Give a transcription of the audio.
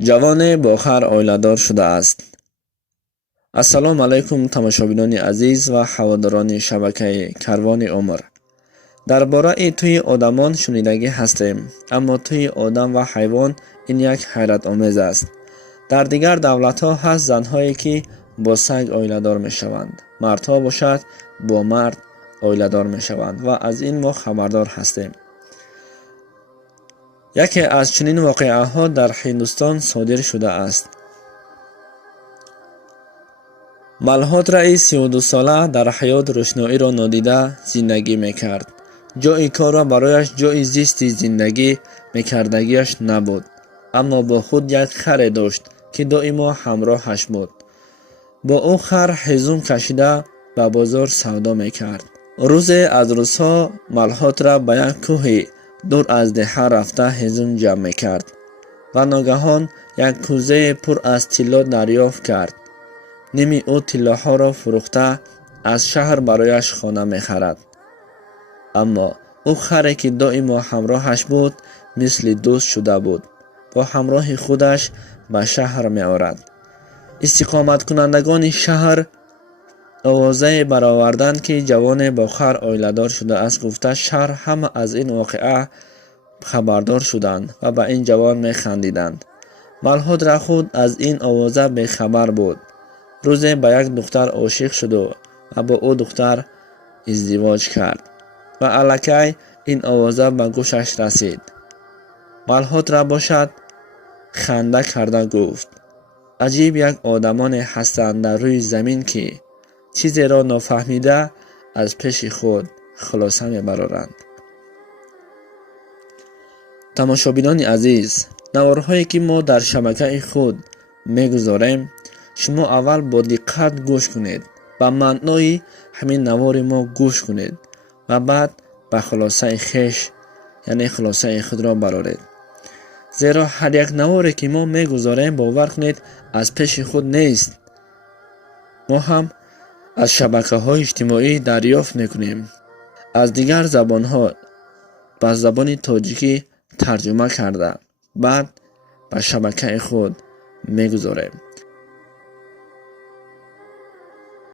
جوان باخر اویلادار شده است. السلام علیکم تماشابینان عزیز و هواداران شبکه کروان عمر. درباره توی آدمان شنیدگی هستیم، اما توی آدم و حیوان این یک حیرت آمیز است. در دیگر دولت ها هست زنهایی که با سگ اویلادار می شوند، مردها باشد با مرد اویلادار می شوند و از این ما خبردار هستیم. یکی از چنین واقعه ها در هندوستان صادر شده است. ملهوترای 32 ساله در حیات روشنایی را نادیده زندگی میکرد. جای کار و برایش جای زیست زندگی میکردگیش نبود، اما با خود یک خر داشت که دائما همراهش بود. با او خر هیزم کشیده به بازار سودا میکرد. روزی از روزها ملهوترا به یک کوه دور از دهه رفته هیزم جمع میکرد و ناگهان یک کوزه پر از طلا دریافت کرد. نیمی او طلاها را فروخته از شهر برایش خانه میخرد. اما او خری که دائما همراهش بود مثل دوست شده بود. با همراه خودش به شهر می آورد. استقامت کنندگان شهر آوازه برآوردند که جوان با خر اویلادار شده است. گفته شهر همه از این واقعه خبردار شدند و به این جوان می خندیدند. ملهوترا خود از این آوازه به خبر بود. روزی به یک دختر عاشق شد و با او دختر ازدواج کرد و الکی این آوازه به گوشش رسید. ملهوترا باشد خنده کرده گفت عجیب یک آدمان هستند در روی زمین که چیزی را نفهمیده از پیش خود خلاصه میبرند. تماشابینان عزیز، نوارهایی که ما در شبکه خود میگذاریم شما اول با دقت گوش کنید، به معنای همین نوار ما گوش کنید و بعد به خلاصه خیش یعنی خلاصه خود را برآورید. زیرا هر یک نواری که ما میگذاریم باور کنید از پیش خود نیست. ما هم از شبکه های اجتماعی دریافت میکنیم، از دیگر زبان ها به زبان تاجیکی ترجمه کرده بعد به شبکه خود میگذاریم.